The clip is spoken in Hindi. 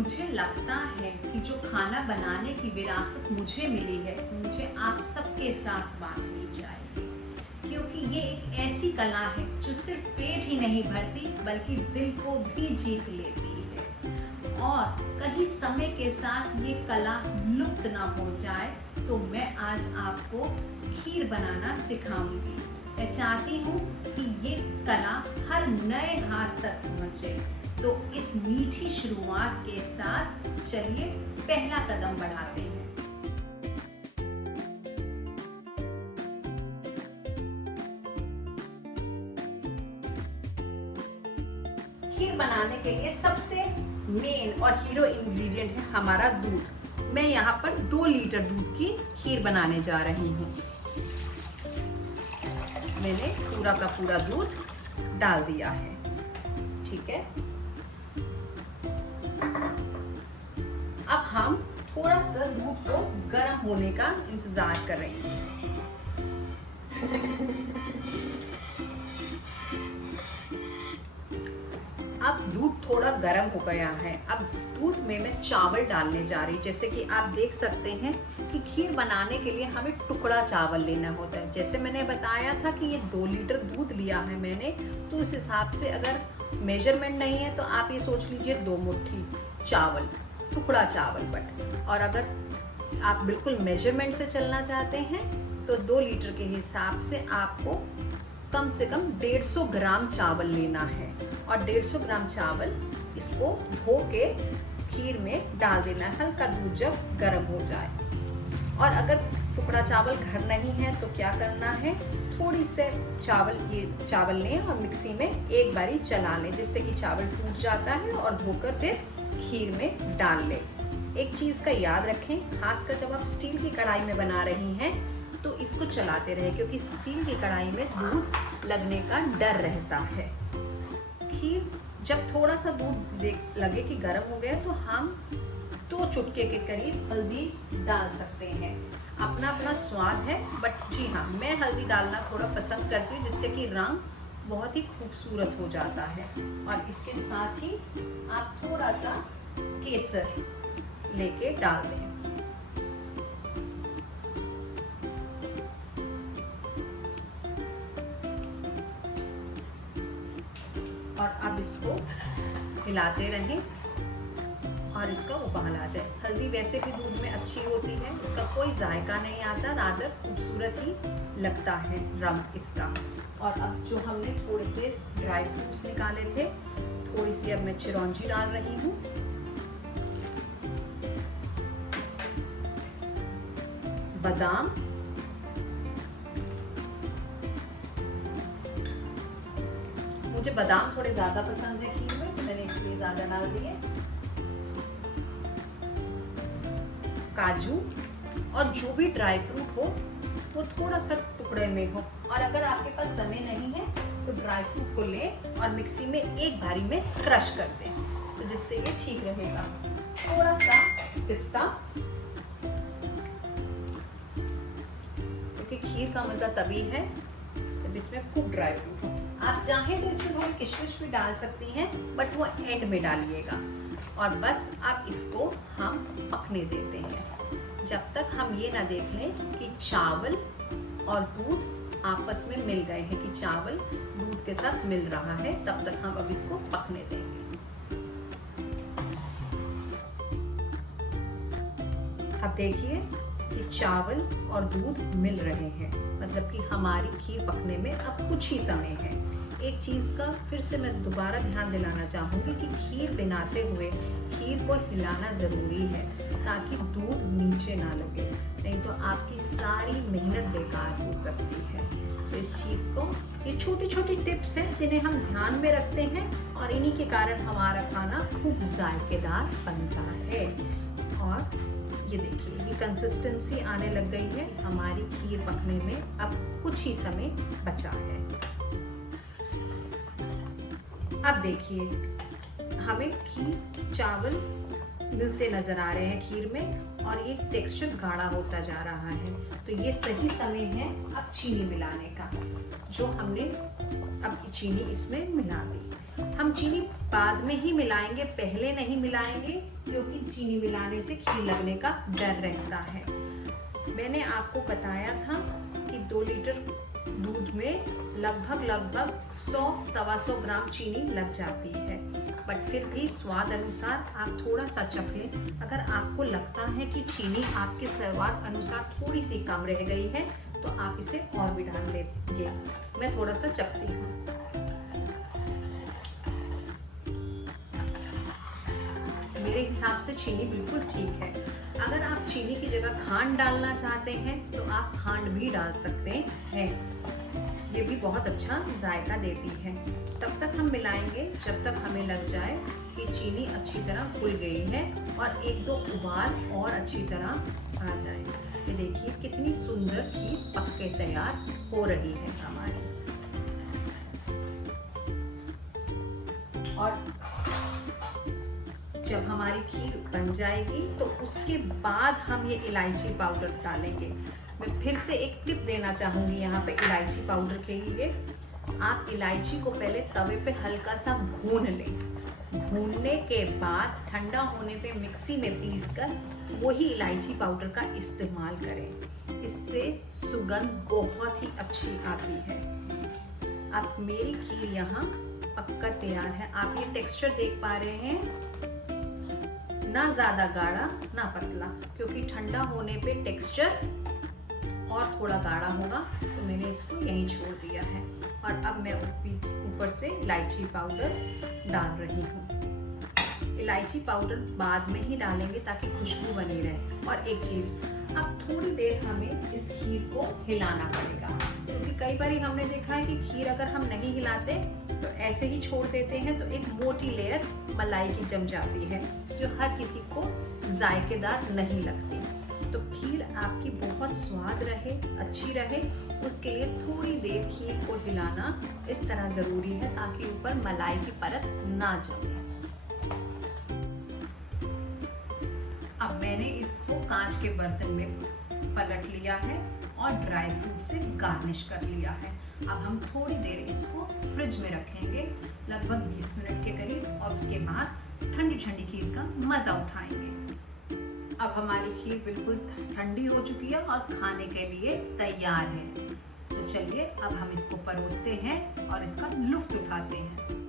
मुझे लगता है कि जो खाना बनाने की विरासत मुझे मिली है, मुझे आप सबके साथ बांटनी चाहिए, क्योंकि ये एक ऐसी कला है जो सिर्फ पेट ही नहीं भरती बल्कि दिल को भी जीत लेती है। और कहीं समय के साथ ये कला लुप्त ना हो जाए, तो मैं आज आपको खीर बनाना सिखाऊंगी। मैं चाहती हूँ कि ये कला हर नए हाथ तक पहुँचे। तो इस मीठी शुरुआत के साथ चलिए पहला कदम बढ़ाते हैं। खीर बनाने के लिए सबसे मेन और हीरो इंग्रेडिएंट है हमारा दूध। मैं यहाँ पर 2 लीटर दूध की खीर बनाने जा रही हूँ। मैंने पूरा का पूरा दूध डाल दिया है। ठीक है, अब हम थोड़ा सा दूध को गर्म होने का इंतजार कर रहे हैं। अब दूध थोड़ा गर्म हो गया है। अब दूध में मैं चावल डालने जा रही हूँ। जैसे कि आप देख सकते हैं कि खीर बनाने के लिए हमें टुकड़ा चावल लेना होता है। जैसे मैंने बताया था कि ये 2 लीटर दूध लिया है मैंने, तो उस हिसाब से अगर मेजरमेंट नहीं है तो आप ये सोच लीजिए 2 मुट्ठी चावल, टुकड़ा चावल। बट और अगर आप बिल्कुल मेजरमेंट से चलना चाहते हैं तो 2 लीटर के हिसाब से आपको कम से कम 150 ग्राम चावल लेना है। और 150 ग्राम चावल इसको धो के खीर में डाल देना है, हल्का दूध जब गर्म हो जाए। और अगर टुकड़ा चावल घर नहीं है तो क्या करना है, थोड़ी से चावल लें और मिक्सी में एक बारी चला लें, जिससे कि चावल टूट जाता है, और धोकर फिर खीर में डाल लें। एक चीज़ का याद रखें, खासकर जब आप स्टील की कढ़ाई में बना रही हैं तो इसको चलाते रहें, क्योंकि स्टील की कढ़ाई में दूध लगने का डर रहता है। खीर जब थोड़ा सा दूध लगे कि गर्म हो गया तो हम 2 चुटकी के करीब हल्दी डाल सकते हैं। अपना अपना स्वाद है, बट जी हाँ, मैं हल्दी डालना थोड़ा पसंद करती हूँ, जिससे कि रंग बहुत ही खूबसूरत हो जाता है। और इसके साथ ही आप थोड़ा सा केसर लेके डाल दें। और अब इसको हिलाते रहें और इसका उबाल आ जाए। हल्दी वैसे भी दूध में अच्छी होती है, इसका कोई जायका नहीं आता, रादर खूबसूरत ही लगता है रंग इसका। और अब जो हमने थोड़े से ड्राई फ्रूट्स निकाले थे, थोड़ी सी अब मैं चिरौंजी डाल रही हूँ, बादाम, मुझे बादाम थोड़े ज्यादा पसंद है खीर में, तो मैंने इसलिए ज्यादा डाल दिए, काजू, और जो भी ड्राई फ्रूट हो वो थोड़ा सा टुकड़े में हो। और अगर आपके पास समय नहीं है तो ड्राई फ्रूट को लें और मिक्सी में एक बारी में क्रश कर दें, तो जिससे ये ठीक रहेगा। थोड़ा सा पिस्ता, क्योंकि खीर का मजा तभी है जब इसमें खूब ड्राई फ्रूट हो। आप चाहें तो इसमें थोड़ी किशमिश भी डाल सकती हैं, बट वो एंड में डालिएगा। और बस अब इसको हम पकने देते हैं, जब तक हम ये ना देख लें कि चावल और दूध आपस में मिल गए हैं, कि चावल दूध के साथ मिल रहा है, तब तक हम अब इसको पकने देंगे। अब देखिए कि चावल और दूध मिल रहे हैं, मतलब कि हमारी खीर पकने में अब कुछ ही समय है। एक चीज़ का फिर से मैं दोबारा ध्यान दिलाना चाहूँगी कि खीर बनाते हुए खीर को हिलाना ज़रूरी है, ताकि दूध नीचे ना लगे, नहीं तो आपकी सारी मेहनत बेकार हो सकती है। तो इस चीज़ को, ये छोटी छोटी टिप्स हैं जिन्हें हम ध्यान में रखते हैं, और इन्हीं के कारण हमारा खाना खूब जायकेदार बनता है। और ये देखिए, ये कंसिस्टेंसी आने लग गई है, हमारी खीर पकने में अब कुछ ही समय बचा है। अब देखिए, हमें खीर चावल मिलते नजर आ रहे हैं खीर में, और ये टेक्सचर गाढ़ा होता जा रहा है। तो ये सही समय है अब चीनी मिलाने का, जो हमने अब चीनी इसमें मिला दी। हम चीनी बाद में ही मिलाएंगे, पहले नहीं मिलाएंगे, क्योंकि चीनी मिलाने से खीर लगने का डर रहता है। मैंने आपको बताया था कि 2 लीटर दूध में लगभग 100-125 ग्राम चीनी लग जाती है, बट फिर भी स्वाद अनुसार आप थोड़ा सा चख लें। अगर आपको लगता है कि चीनी आपके स्वाद अनुसार थोड़ी सी कम रह गई है तो आप इसे और भी डाल लेंगे। मैं थोड़ा सा चखती हूँ। मेरे हिसाब से चीनी बिल्कुल ठीक है। अगर आप चीनी की जगह खांड डालना चाहते हैं तो आप खांड भी डाल सकते हैं, ये भी बहुत अच्छा जायका देती है। तब तक हम मिलाएंगे जब तक हमें लग जाए कि चीनी अच्छी तरह घुल गई है और 1-2 उबाल और अच्छी तरह आ जाए। ये देखिए कितनी सुंदर खीर पक के तैयार हो रही है हमारी। और जब हमारी खीर बन जाएगी तो उसके बाद हम ये इलायची पाउडर डालेंगे। मैं फिर से एक टिप देना चाहूँगी यहाँ पे इलायची पाउडर के लिए। आप इलायची को पहले तवे पे हल्का सा भून लें। भूनने के बाद ठंडा होने पे मिक्सी में पीसकर वही इलायची पाउडर का इस्तेमाल करें। इससे सुगंध बहुत ही अच्छी आती है। अब मेरी खीर यहाँ पककर तैयार है। आप ये टेक्सचर देख पा रहे हैं, ना ज़्यादा गाढ़ा ना पतला, क्योंकि ठंडा होने पे टेक्सचर और थोड़ा गाढ़ा होगा, तो मैंने इसको यहीं छोड़ दिया है। और अब मैं ऊपर से इलायची पाउडर डाल रही हूँ। इलायची पाउडर बाद में ही डालेंगे ताकि खुशबू बनी रहे। और एक चीज़, अब थोड़ी देर हमें इस खीर को हिलाना पड़ेगा, क्योंकि कई बार हमने देखा है कि खीर अगर हम नहीं हिलाते तो ऐसे ही छोड़ देते हैं तो एक मोटी लेयर मलाई की जम जाती है, जो हर किसी को जायकेदार नहीं लगती। तो खीर आपकी बहुत स्वाद रहे, अच्छी रहे, उसके लिए थोड़ी देर खीर को हिलाना इस तरह ज़रूरी है ताकि ऊपर मलाई की परत ना जमे। अब मैंने इसको कांच के बर्तन में पलट लिया है और ड्राई फ्रूट से गार्निश कर लिया है। अब हम थोड़ी देर इसको फ्रिज में रखेंगे, लगभग 20 मिनट के करीब, और उसके बाद ठंडी ठंडी खीर का मज़ा उठाएंगे। अब हमारी खीर बिल्कुल ठंडी हो चुकी है और खाने के लिए तैयार है। तो चलिए अब हम इसको परोसते हैं और इसका लुत्फ़ उठाते हैं।